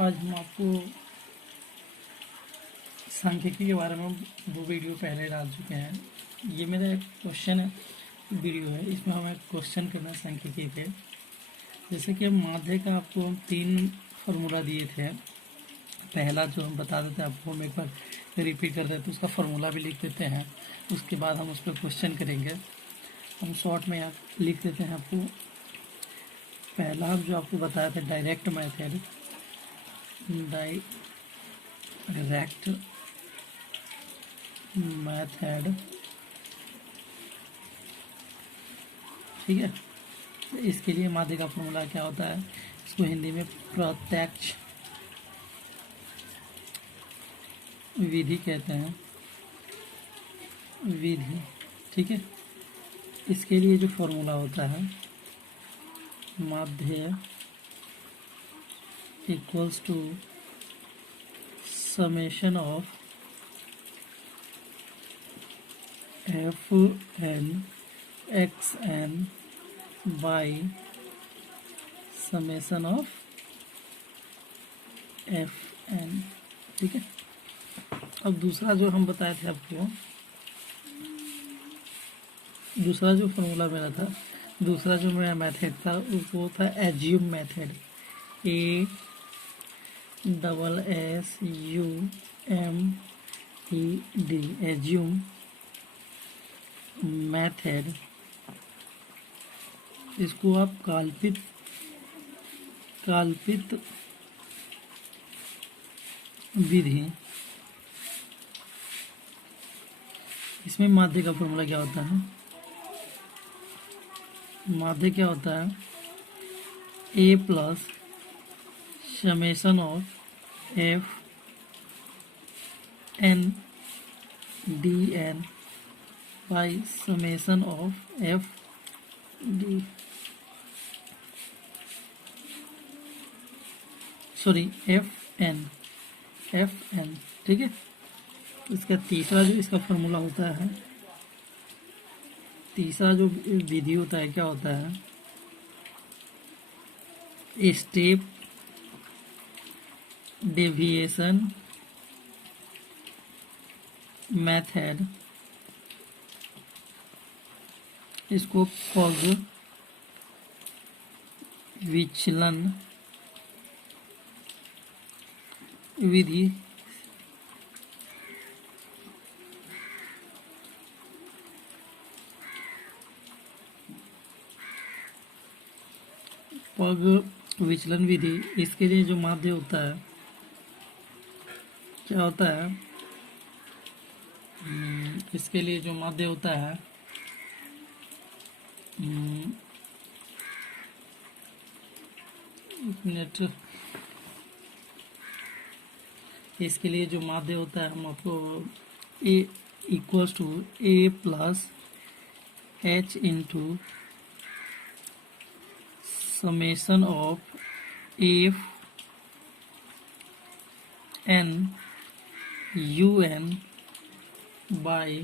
आज हम आपको सांख्यिकी के बारे में 2 वीडियो पहले डाल चुके हैं। ये मेरा एक क्वेश्चन है वीडियो है, इसमें हमें क्वेश्चन करना सांख्यिकी के। जैसे कि माध्य का आपको हम 3 फार्मूला दिए थे। पहला जो हम बता देते हैं आपको, हम एक बार रिपीट कर देते, उसका फार्मूला भी लिख देते हैं, उसके बाद हम उस पर क्वेश्चन करेंगे। हम शॉर्ट में आप लिख देते हैं आपको। पहला जो आपको बताया था डायरेक्ट मेथड, ठीक है। तो इसके लिए माध्य का फॉर्मूला क्या होता है, इसको हिंदी में प्रत्यक्ष विधि कहते हैं, विधि, ठीक है। इसके लिए जो फॉर्मूला होता है, माध्य equals to summation of F N X N by summation of F N, ठीक है। अब दूसरा जो हम बताए थे आपको, दूसरा जो फॉर्मूला मेरा था, दूसरा जो मेरा मेथड था वो था assume method, ASSUMED, assume method. इसको आप काल्पित विधि। इसमें माध्य का फॉर्मूला क्या होता है, माध्य क्या होता है, A plus summation of F N D N by summation of F D, sorry F N, ठीक है। इसका तीसरा जो इसका फॉर्मूला होता है, तीसरा जो विधि होता है, क्या होता है, स्टेप डेविएशन मेथड। इसको पग विचलन विधि, पग विचलन विधि। इसके लिए जो माध्य होता है, क्या होता है, इसके लिए जो माध्य होता है, इसके लिए जो माध्य होता है, हम आपको A equals to A plus H into summation of F N U N by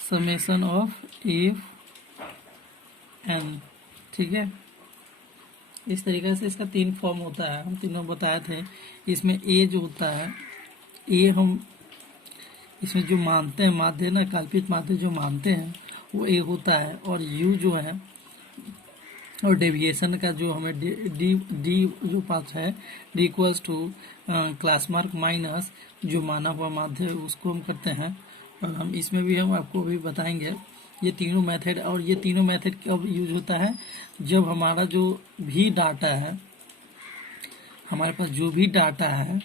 summation of F N, ठीक है। इस तरीके से इसका 3 फॉर्म होता है, हम तीनों बताए थे। इसमें ए जो होता है, ए हम इसमें जो मानते हैं माध्य ना, कल्पित माध्य जो मानते हैं वो ए होता है, और यू जो है, और डेविएशन का जो हमें डी जो पास है, D equals to class mark minus जो माना हुआ माध्य है, उसको हम करते हैं। और हम इसमें भी हम आपको भी बताएंगे ये तीनों मेथड। और ये तीनों मेथड कब यूज होता है, जब हमारा जो भी डाटा है, हमारे पास जो भी डाटा है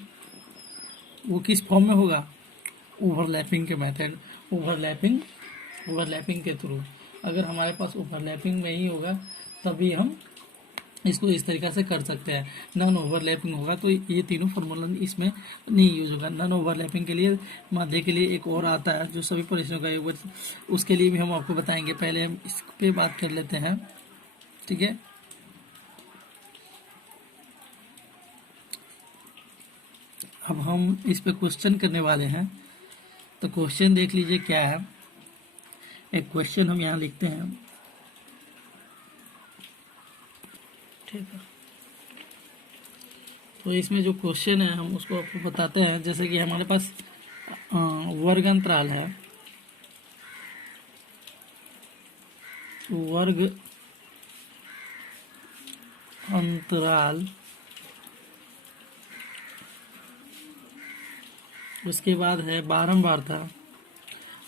वो किस फॉर्म में होगा, ओवरलैपिंग के मेथड, ओवरलैपिंग के थ्रू। अगर हमारे पास ओवरलैपिंग में ही होगा तभी हम इसको इस तरीके से कर सकते हैं। नॉन ओवरलैपिंग होगा तो ये तीनों फार्मूला इसमें नहीं यूज होगा। नॉन ओवरलैपिंग के लिए माध्य के लिए एक और आता है जो सभी परीक्षणों का, उसके लिए भी हम आपको बताएंगे। पहले हम इस पे बात कर लेते हैं, ठीक है। अब हम इस पे क्वेश्चन करने वाले हैं, तो क्वेश्चन देख लीजिए क्या है। एक क्वेश्चन हम यहाँ लिखते हैं, ठीक है। तो इसमें जो क्वेश्चन है हम उसको आपको बताते हैं। जैसे कि हमारे पास वर्ग अंतराल है, वर्ग अंतराल, उसके बाद है बारंबारता।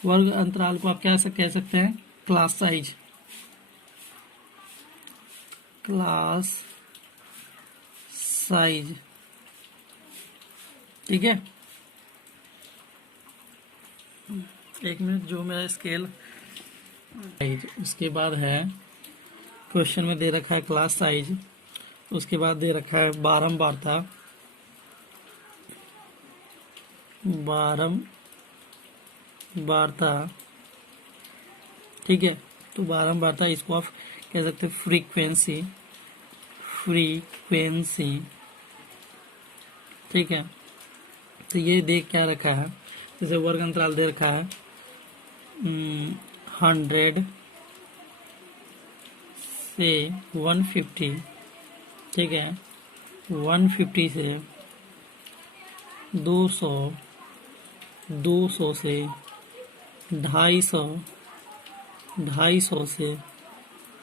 वर्ग अंतराल को आप क्या कह सकते हैं? क्लास साइज, क्लास साइज, ठीक है। एक मिनट, जो मेरा स्केल, उसके बाद है क्वेश्चन में दे रखा है क्लास साइज, उसके बाद दे रखा है बारंबारता, बारंबारता, ठीक है। तो बारंबारता इसको आप कह सकते हैं फ्रीक्वेंसी, फ्रीक्वेंसी, ठीक है। तो ये देख क्या रखा है, जैसे वर्ग अंतराल दे रखा है 100 से 150, ठीक है। 150 से 200, 200 से 250, 250 से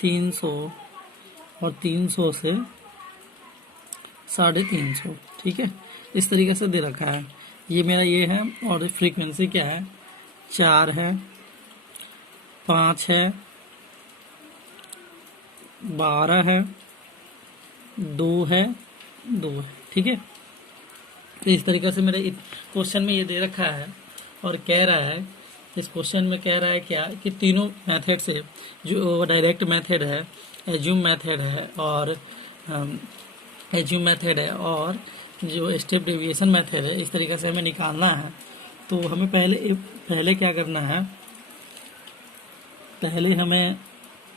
300 और 300 से 350, ठीक है। इस तरीके से दे रखा है। ये मेरा ये है, और फ्रीक्वेंसी क्या है? 4 है, 5 है, 12 है, 2 है, 2 है, ठीक है। तो इस तरीके से मेरे क्वेश्चन में ये दे रखा है, और कह रहा है, इस क्वेश्चन में कह रहा है क्या कि तीनों मेथड से, जो डायरेक्ट मेथड है, एज्यूम मेथड है, और एज्यूम मेथड है, और जो स्टेप डेविएशन मेथड है, इस तरीके से हमें निकालना है। तो हमें पहले क्या करना है? पहले हमें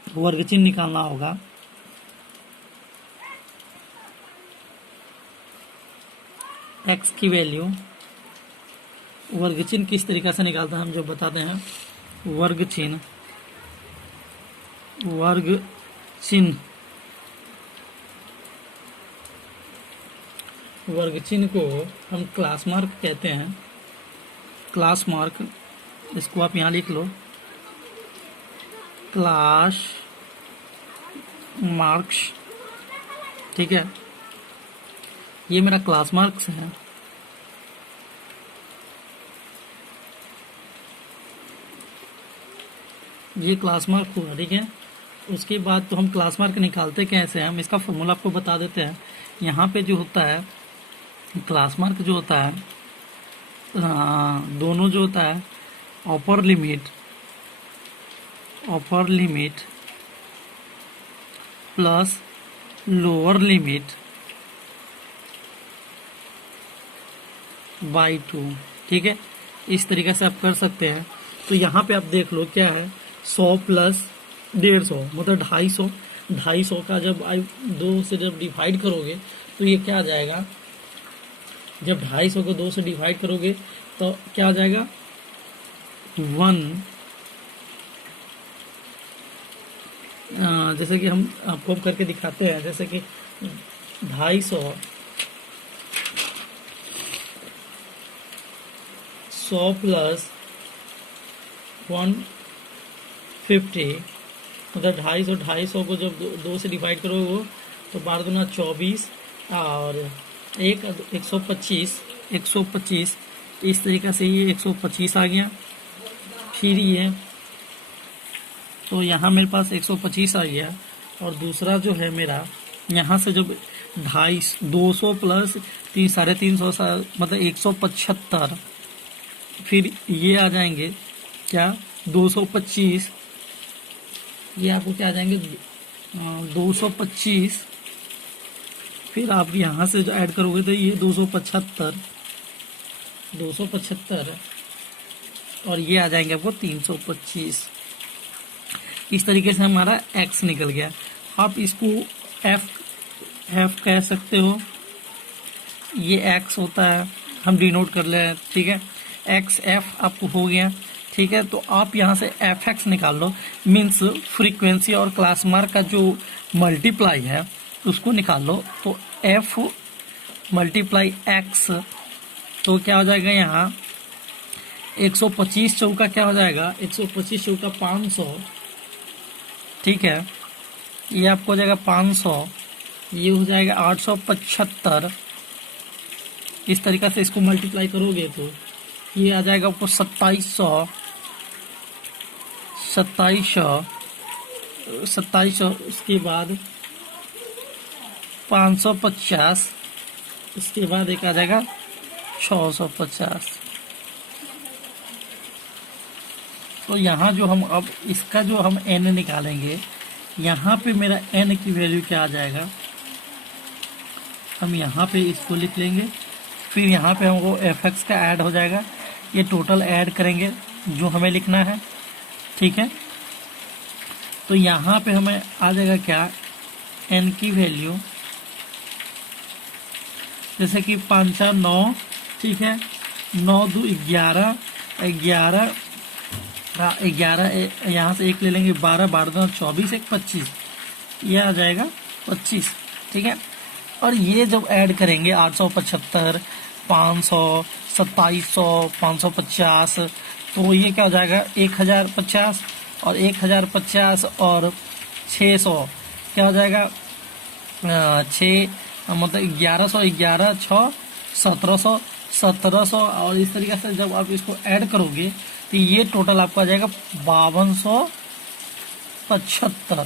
वर्ग चिन्ह निकालना होगा। x की वैल्यू, वर्ग चिन्ह किस तरीके से निकालते हैं हम जो बताते हैं। वर्ग चिन्ह, वर्ग चिन्ह, वर्ग चिन्ह को हम क्लास मार्क कहते हैं। क्लास मार्क, इसको आप यहाँ लिख लो, क्लास मार्क्स, ठीक है। ये मेरा क्लास मार्क्स है। ये क्लास मार्क हुआ, ठीक है। उसके बाद तो हम क्लास मार्क निकालते कैसे हैं, हम इसका फॉर्मूला आपको बता देते हैं। यहाँ पे जो होता है क्लास मार्क जो होता है, दोनों जो होता है upper limit plus lower limit by 2, ठीक है। इस तरीके से आप कर सकते हैं। तो यहाँ पे आप देख लो क्या है, 100 प्लस 150 मतलब 250। 250 का जब 2 से जब डिवाइड करोगे तो ये क्या आ जाएगा? जब 250 को 2 से डिवाइड करोगे तो क्या आ जाएगा? 1, जैसे कि हम आपको करके दिखाते हैं। जैसे कि 250 100 प्लस 150 मतलब 250 को जब 2 से डिवाइड करोगे तो 12 दूना 24 और 125। इस तरीके से ये 125 आ गया। फिर ये तो यहाँ मेरे पास 125 आ गया। और दूसरा जो है मेरा यहाँ से जब 200 प्लस 350 मतलब 175, फिर ये आ जाएंगे क्या 225, ये आपको क्या आ जाएंगे 225। फिर आप यहाँ से जो ऐड करोगे तो ये 275 और ये आ जाएंगे आपको 325। इस तरीके से हमारा x निकल गया। आप इसको f कह सकते हो, ये x होता है, हम डिनोट कर ले, ठीक है। x f आपको हो गया, ठीक है। तो आप यहाँ से fx निकाल लो, मीन्स फ्रीक्वेंसी और क्लास मार्क का जो मल्टीप्लाई है उसको निकाल लो। तो f मल्टीप्लाई एक्स, तो क्या हो जाएगा यहाँ 125 चौका क्या हो जाएगा, 125 चौका 500, ठीक है, ये आपको हो जाएगा 500, ये हो जाएगा 875। इस तरीक़ा से इसको मल्टीप्लाई करोगे तो ये आ जाएगा आपको 2700, 2700, उसके बाद 550, उसके बाद एक आ जाएगा 650। तो यहाँ जो हम अब इसका जो हम n निकालेंगे, यहाँ पे मेरा n की वैल्यू क्या आ जाएगा, हम यहाँ पे इसको लिख लेंगे, फिर यहाँ पे हमको fx का ऐड हो जाएगा, ये टोटल ऐड करेंगे जो हमें लिखना है, ठीक है। तो यहाँ पे हमें आ जाएगा क्या, n की वैल्यू, जैसे कि 5 9, ठीक है, 9 2 11, 11 यहाँ से एक ले लेंगे, 12 12 24, 1 25, ये आ जाएगा 25, ठीक है। और ये जब ऐड करेंगे 875, 500, 2700, 550, तो ये क्या हो जाएगा 1050, और 1050 और 600 क्या हो जाएगा 6 मतलब 1100, 11 6 1700, 1700, और इस तरीके से जब आप इसको ऐड करोगे तो ये टोटल आपको आ जाएगा 5275,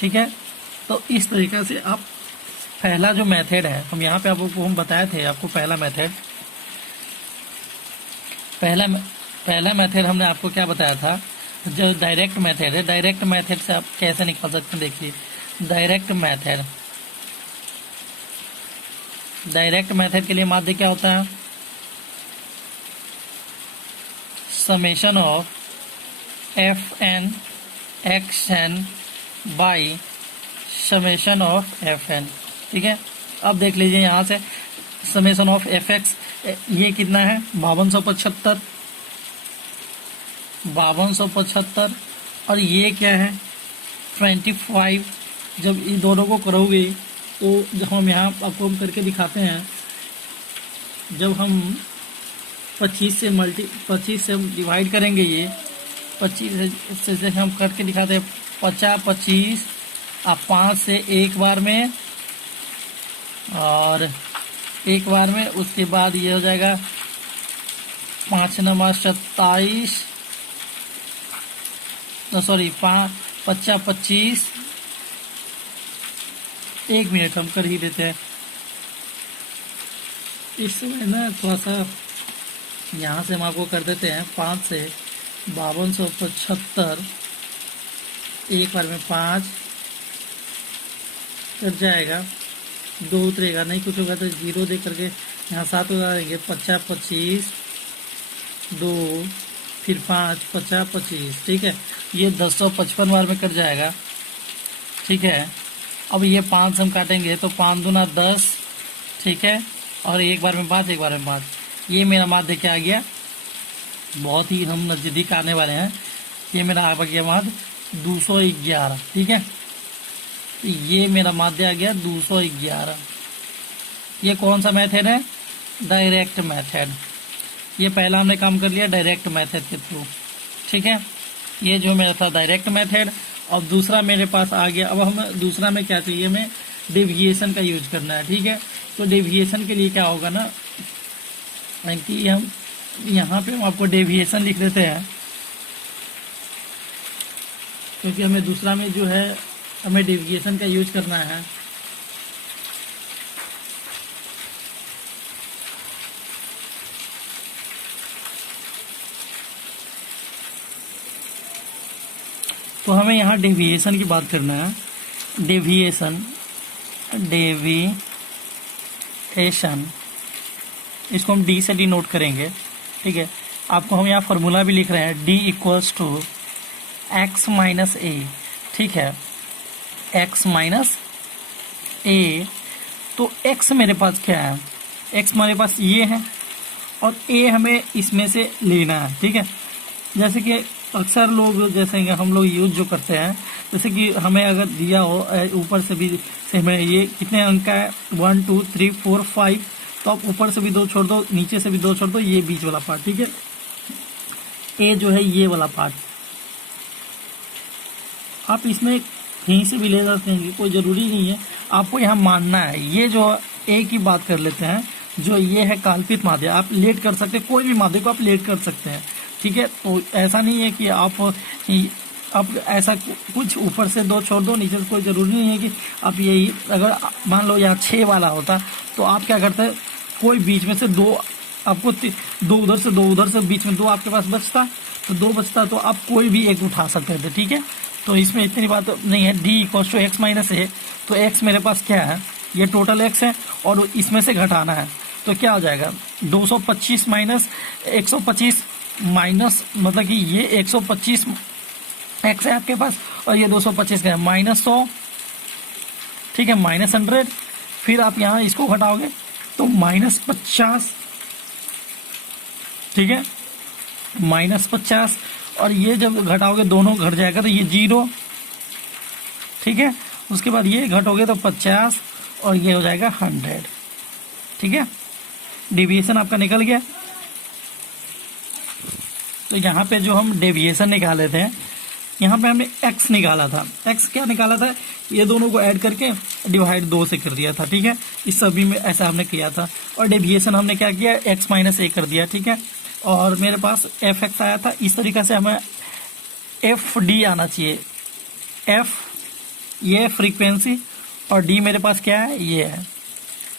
ठीक है। तो इस तरीके से आप पहला जो मेथड है, हम यहाँ पे आपको हम बताए थे, आपको पहला मेथड हमने आपको क्या बताया था, जो डायरेक्ट मेथड है, डायरेक्ट मेथड से आप कैसे निकाल सकते हैं, देखिए डायरेक्ट मेथड के लिए माध्य क्या होता है, summation of F N X N by summation of F N, ठीक है। अब देख लीजिए यहाँ से समेशन ऑफ एफ एक्स, ये कितना है 5275, और ये क्या है 25। जब इन दोनों को करोगे तो जब हम यहाँ आपको हम करके दिखाते हैं, जब हम 25 से हम डिवाइड करेंगे, ये 25 से हम करके दिखाते हैं, 50 25 आप 5 से एक बार में, और एक बार में, उसके बाद ये हो जाएगा 5 9 27, सॉरी 50 25, एक मिनट हम कर ही देते हैं। इस समय ना थोड़ा सा यहाँ से हम आपको कर देते हैं, 5 से 5275, एक बार में 5 कर जाएगा, 2 उतरेगा, नहीं कुछ होगा तो 0 दे करके यहाँ 7 उतारेंगे, 50 25 2, फिर 5 50 25, ठीक है। ये 1055 बार में कट जाएगा, ठीक है। अब ये 5 हम काटेंगे तो 5 दूना 10, ठीक है, और एक बार में 5, एक बार में 5, ये मेरा माध्य क्या आ गया, बहुत ही हम नज़दीक आने वाले हैं, ये मेरा आ गया माध्य 211, ठीक है। तो ये मेरा माध्य आ गया 211। ये कौन सा मेथड है, डायरेक्ट मेथड। ये पहला हमने काम कर लिया डायरेक्ट मेथड के थ्रू, ठीक है। ये जो मेरा था डायरेक्ट मेथड, और दूसरा मेरे पास आ गया। अब हम दूसरा में क्या चाहिए, हमें डेविएशन का यूज करना है, ठीक है। तो डेविएशन के लिए क्या होगा ना, कि हम यहाँ पे हम आपको डेविएशन लिख देते हैं, क्योंकि हमें दूसरा में जो है हमें डेविएशन का यूज करना है। तो हमें यहाँ डेविएशन की बात करना है, डेविएशन इसको हम डी से डिनोट करेंगे, ठीक है। आपको हम यहाँ फॉर्मूला भी लिख रहे हैं, D equals to X minus A, ठीक है, एक्स माइनस ए। तो एक्स मेरे पास क्या है, एक्स हमारे पास ये है, और ए हमें इसमें से लेना है, ठीक है। जैसे कि अक्सर लोग, जैसे हम लोग यूज जो करते हैं, जैसे कि हमें अगर दिया हो ऊपर से भी से हमें ये कितने अंक का है 1 2 3 4 5, तो आप ऊपर से भी 2 छोड़ दो, नीचे से भी 2 छोड़ दो, ये बीच वाला पार्ट। ठीक है, ए जो है ये वाला पार्ट आप इसमें कहीं से भी ले सकते हैं, कोई ज़रूरी नहीं है आपको यहाँ मानना है। ये जो ए की बात कर लेते हैं, जो ये है काल्पित माध्य, आप लेट कर सकते हैं, कोई भी माध्य को आप लेट कर सकते हैं। ठीक है, तो ऐसा नहीं है कि आप ऐसा कुछ ऊपर से 2 छोड़ दो, नीचे से कोई ज़रूरी नहीं है कि आप यही, अगर मान लो यहाँ 6 वाला होता तो आप क्या करते हैं, कोई बीच में से 2 आपको 2 उधर से 2 उधर से, बीच में 2 आपके पास बचता, तो 2 बचता तो आप कोई भी एक उठा सकते थे। ठीक है, तो इसमें इतनी बात नहीं है। D equal to X minus A, तो एक्स मेरे पास क्या है, ये टोटल एक्स है और इसमें से घटाना है, तो क्या हो जाएगा 225 माइनस 125 माइनस, मतलब कि ये 125 एक्स है आपके पास और ये 225 का है, -100। ठीक है, -100, फिर आप यहाँ इसको घटाओगे तो -50। ठीक है, -50, और ये जब घटाओगे दोनों घट जाएगा तो ये 0। ठीक है, उसके बाद ये घटोगे तो 50 और ये हो जाएगा 100। ठीक है, डेविएशन आपका निकल गया। तो यहाँ पे जो हम डेविएशन निकाले थे, यहाँ पे हमने x निकाला था। x क्या निकाला था, ये दोनों को ऐड करके डिवाइड 2 से कर दिया था। ठीक है, इस सभी में ऐसा हमने किया था। और डेविएशन हमने क्या किया, x माइनस ए कर दिया। ठीक है, और मेरे पास एफ एक्स आया था। इस तरीके से हमें एफ डी आना चाहिए। एफ ये फ्रीक्वेंसी और डी मेरे पास क्या है, ये है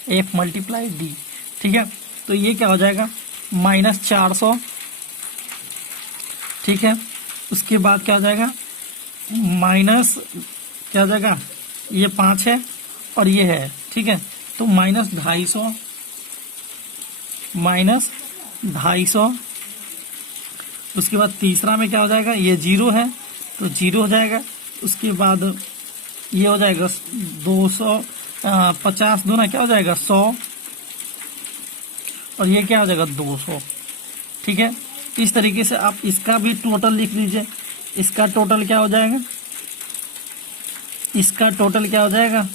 एफ मल्टीप्लाई डी। ठीक है, तो ये क्या हो जाएगा -400। ठीक है, उसके बाद क्या हो जाएगा माइनस, क्या हो जाएगा, ये 5 है और ये है। ठीक है, तो -250, -250। उसके बाद तीसरा में क्या हो जाएगा, ये 0 है तो 0 हो जाएगा। उसके बाद ये हो जाएगा 250 दूना क्या हो जाएगा 100, और ये क्या हो जाएगा 200। ठीक है, इस तरीके से आप इसका भी टोटल लिख लीजिए। इसका टोटल क्या हो जाएगा, इसका टोटल क्या हो जाएगा,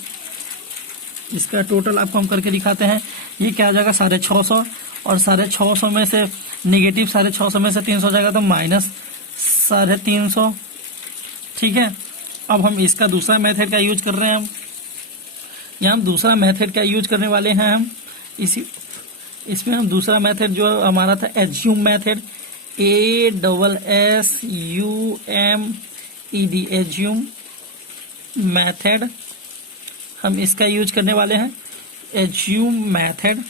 इसका टोटल आपको हम करके दिखाते हैं। ये क्या हो जाएगा 650, और 650 में से नेगेटिव 650 में से 300 जाएगा तो -350। ठीक है, अब हम इसका दूसरा मेथड का यूज कर रहे हैं। यहाँ हम दूसरा मेथड का यूज करने वाले हैं। हम इसमें हम दूसरा मेथड जो हमारा था assume method, ASSUMED, assume method, हम इसका यूज करने वाले हैं एज्यूम मेथड।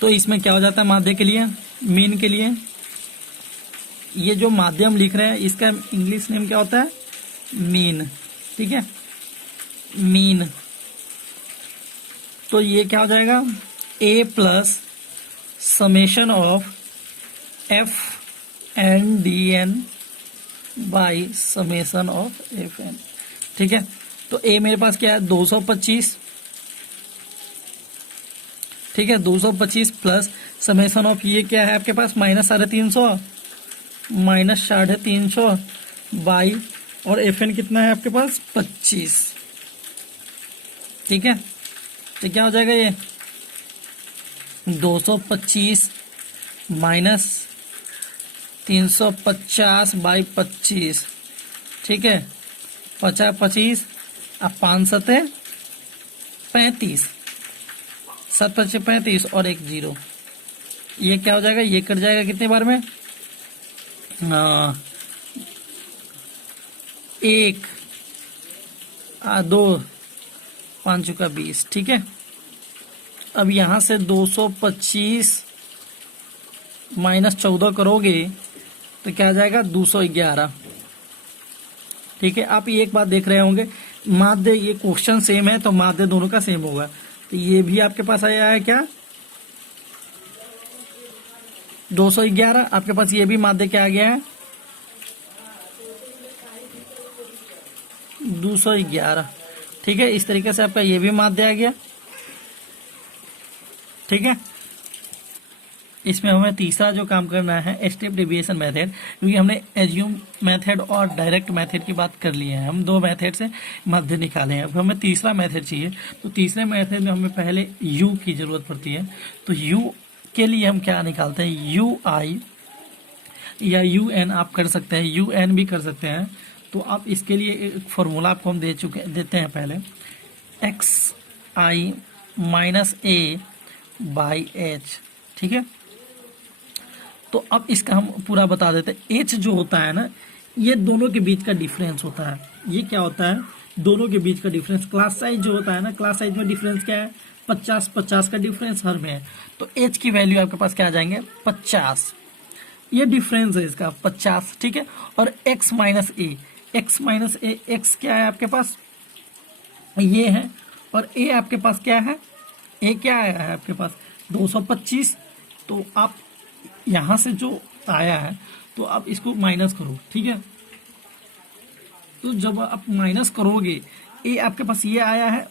तो इसमें क्या हो जाता है, माध्य के लिए, मीन के लिए, ये जो माध्यम लिख रहे हैं इसका इंग्लिश नेम क्या होता है, मीन। ठीक है, मीन। तो ये क्या हो जाएगा A plus summation of FNDN by summation of FN। ठीक है, तो A मेरे पास क्या है 225। ठीक है, 225 प्लस समेशन ऑफ ये क्या है आपके पास -350 बाई, और FN कितना है आपके पास 25। ठीक है, तो क्या हो जाएगा ये 225 माइनस 350 बाई 25। ठीक है, 50 25 अब 5 7 35, 7 5 35 और 1 0। ये क्या हो जाएगा, ये कट जाएगा कितने बार में, 1 2 5 चुका 20। ठीक है, अब यहां से 225 माइनस 14 करोगे तो क्या आ जाएगा 211। ठीक है, आप ये एक बात देख रहे होंगे, माध्य ये क्वेश्चन सेम है तो माध्य दोनों का सेम होगा। तो ये भी आपके पास आया है क्या 211, आपके पास ये भी माध्य क्या आ गया है 211। ठीक है, इस तरीके से आपका ये भी माध्य आ गया। ठीक है, इसमें हमें तीसरा जो काम करना है स्टेप डेविएशन मेथड, क्योंकि हमने एज्यूम मेथड और डायरेक्ट मेथड की बात कर ली है, हम दो मेथड से माध्य निकाले हैं। अब हमें तीसरा मेथड चाहिए, तो तीसरे मेथड में हमें पहले u की ज़रूरत पड़ती है। तो u के लिए हम क्या निकालते हैं, यू आई या यू एन आप कर सकते हैं, यू एन भी कर सकते हैं। तो आप इसके लिए एक फॉर्मूला आपको हम देते हैं पहले, x I minus A by H, ठीक है। तो अब इसका हम पूरा बता देते हैं। एच जो होता है ना, ये दोनों के बीच का डिफरेंस होता है। ये क्या होता है, दोनों के बीच का डिफरेंस। क्लास साइज जो होता है ना, क्लास साइज में डिफरेंस क्या है, 50-50 का डिफरेंस हर में है। तो एच की वैल्यू आपके पास क्या आ जाएंगे, 50, ये डिफरेंस है इसका 50, ठीक है। और x माइनस ए, एक्स माइनस ए, एक्स क्या है आपके पास, ये है, और ए आपके पास क्या है, ए क्या आया है आपके पास 225। तो आप यहां से जो आया है तो आप इसको माइनस करो, ठीक है। तो जब आप माइनस करोगे, ए आपके पास ये आया है,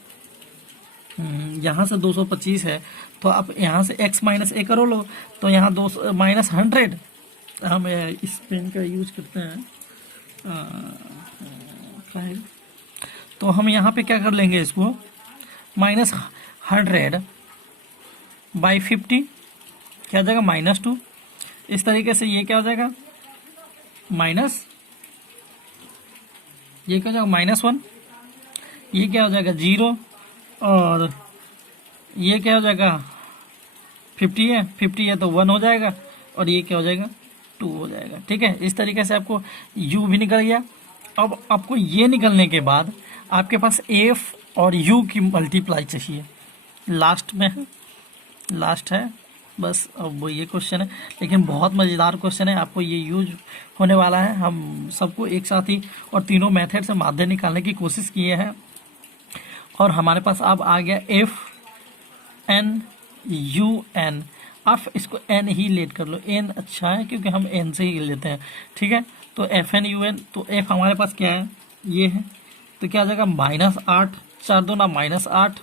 यहाँ से 225 है, तो आप यहाँ से x माइनस ए करो लो, तो यहाँ 2 माइनस 100, हम इस पेन का यूज करते हैं, तो हम यहाँ पे क्या कर लेंगे, इसको माइनस 100 बाई 50 क्या हो जाएगा, -2। इस तरीके से ये क्या हो जाएगा, माइनस, ये क्या हो जाएगा -1, ये क्या हो जाएगा 0, और ये क्या हो जाएगा 50 है, 50 है तो 1 हो जाएगा, और ये क्या हो जाएगा 2 हो जाएगा, ठीक है। इस तरीके से आपको u भी निकल गया। अब आपको ये निकलने के बाद आपके पास f और u की मल्टीप्लाई चाहिए, लास्ट में है, लास्ट है बस। अब वो ये क्वेश्चन है, लेकिन बहुत मज़ेदार क्वेश्चन है, आपको ये यूज होने वाला है। हम सबको एक साथ ही और तीनों मेथड से माध्य निकालने की कोशिश किए हैं, और हमारे पास अब आ गया एफ एन यू एन। आप इसको एन ही लेट कर लो, एन अच्छा है क्योंकि हम एन से ही लेते हैं, ठीक है। तो एफ एन यू एन, तो एफ हमारे पास क्या है, ये है, तो क्या हो जाएगा -8, 4 दूना -8,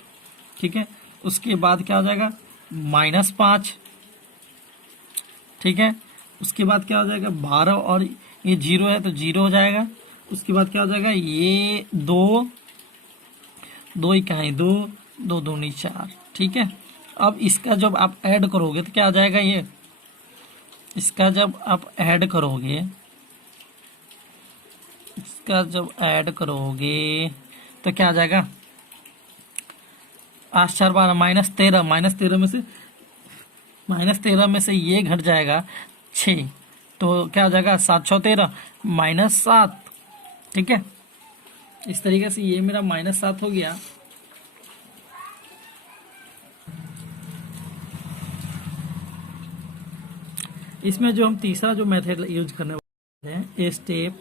ठीक है। उसके बाद क्या हो जाएगा -5, ठीक है। उसके बाद क्या हो जाएगा 12, और ये 0 है तो 0 हो जाएगा। उसके बाद क्या हो जाएगा, ये 2 इकाई 2, 2 दूनी 4, ठीक है। अब इसका जब आप ऐड करोगे तो क्या आ जाएगा, ये इसका जब आप ऐड करोगे, इसका जब ऐड करोगे तो क्या आ जाएगा, 8 4 12 -13, -13 में से ये घट जाएगा 6, तो क्या हो जाएगा 7 6 13 -7, ठीक है। इस तरीके से ये मेरा -7 हो गया। इसमें जो हम तीसरा जो मेथड यूज करने वाले हैं, स्टेप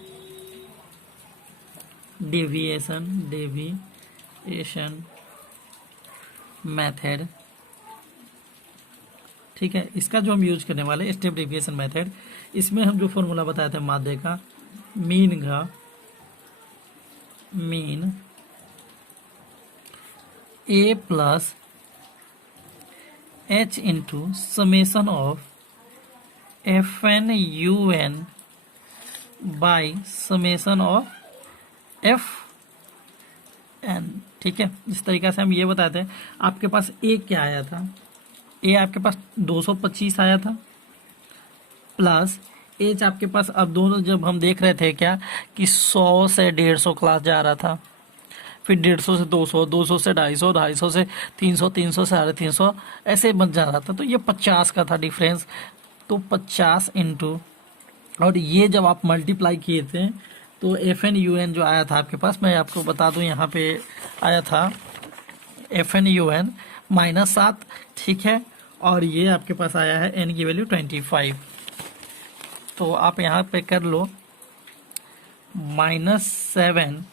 डेविएशन मेथड, ठीक है। इसका जो हम यूज करने वाले हैं स्टेप डेविएशन मेथड, इसमें हम जो फॉर्मूला बताए थे माध्य का, mean A plus H into summation of F N U N by summation of F N, ठीक है। इस तरीके से हम ये बताते हैं। आपके पास ए क्या आया था, ए आपके पास 225 आया था, प्लस एच आपके पास, अब दोनों जब हम देख रहे थे क्या कि 100 से 150 क्लास जा रहा था, फिर 150 से 200, 200 से 250, 250 से 300, 300 से 350, ऐसे बन जा रहा था। तो ये 50 का था डिफरेंस, तो 50 इंटू, और ये जब आप मल्टीप्लाई किए थे तो एफ एन यू एन जो आया था आपके पास, मैं आपको बता दूं यहाँ पे आया था एफ एन यू एन -7, ठीक है। और ये आपके पास आया है एन की वैल्यू 25, तो आप यहाँ पे कर लो -7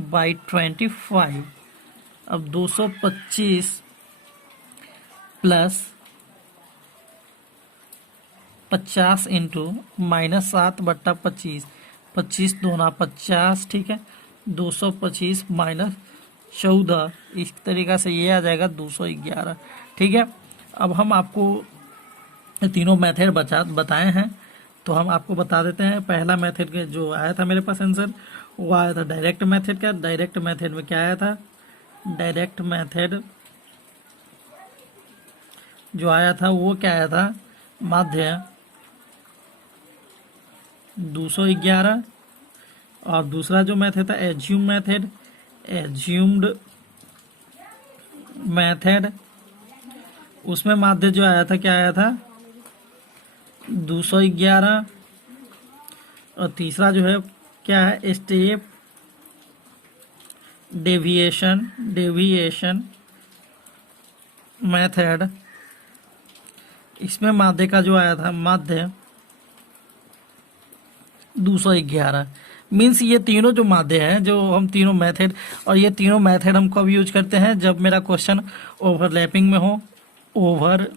बाई 25। अब 225 प्लस 50 इंटू -7 बट्टा 25, 25 दूना 50, ठीक है। 225 -14, इस तरीक़ा से ये आ जाएगा 211, ठीक है। अब हम आपको तीनों मेथड बताए हैं, तो हम आपको बता देते हैं। पहला मेथड के जो आया था मेरे पास आंसर, वो आया था डायरेक्ट मेथड का। डायरेक्ट मेथड में क्या आया था, डायरेक्ट मेथड जो आया था वो क्या आया था, माध्य 211। और दूसरा जो मेथड था एज्यूम मेथड, एज्यूम्ड मेथड, उसमें माध्य जो आया था क्या आया था 211। और तीसरा जो है क्या है, स्टेप डेविएशन मेथड, इसमें माध्य का जो आया था माध्य 211। मीन्स ये तीनों जो माध्य हैं, जो हम तीनों मेथड, और ये तीनों मेथड हम कब यूज करते हैं, जब मेरा क्वेश्चन ओवरलैपिंग में हो, ओवरलैपिंग।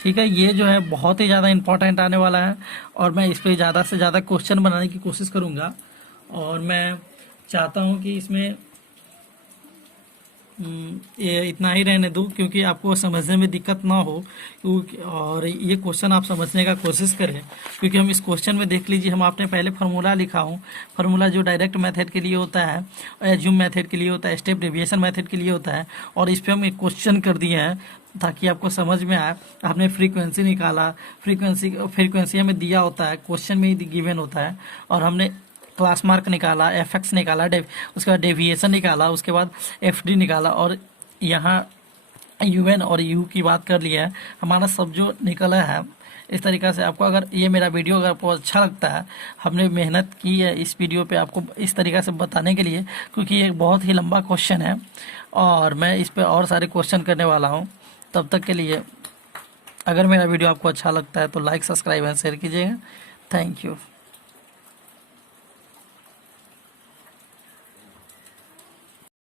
ठीक है, ये जो है बहुत ही ज़्यादा इंपॉर्टेंट आने वाला है, और मैं इस पर ज़्यादा से ज़्यादा क्वेश्चन बनाने की कोशिश करूँगा। और मैं चाहता हूँ कि इसमें ये इतना ही रहने दूँ, क्योंकि आपको समझने में दिक्कत ना हो, क्योंकि और ये क्वेश्चन आप समझने का कोशिश करें, क्योंकि हम इस क्वेश्चन में देख लीजिए, हम आपने पहले फार्मूला लिखा हूँ। फार्मूला जो डायरेक्ट मेथड के लिए होता है, एज्यूम मेथड के लिए होता है, स्टेप डेविएशन मेथड के लिए होता है, और इस पर हम एक क्वेश्चन कर दिए हैं ताकि आपको समझ में आए। आपने फ्रीक्वेंसी निकाला, फ्रीक्वेंसी हमें दिया होता है, क्वेश्चन में ही गिवन होता है, और हमने क्लास मार्क निकाला, एफएक्स निकाला, उसके बाद डेविएशन निकाला, उसके बाद एफडी निकाला, और यहाँ यूएन और यू की बात कर लिया है। हमारा सब जो निकला है इस तरीक़ा से। आपको अगर ये मेरा वीडियो अगर आपको अच्छा लगता है, हमने मेहनत की है इस वीडियो पे आपको इस तरीक़ा से बताने के लिए, क्योंकि ये एक बहुत ही लंबा क्वेश्चन है, और मैं इस पे और सारे क्वेश्चन करने वाला हूँ। तब तक के लिए अगर मेरा वीडियो आपको अच्छा लगता है तो लाइक, सब्सक्राइब एंड शेयर कीजिएगा। Thank you.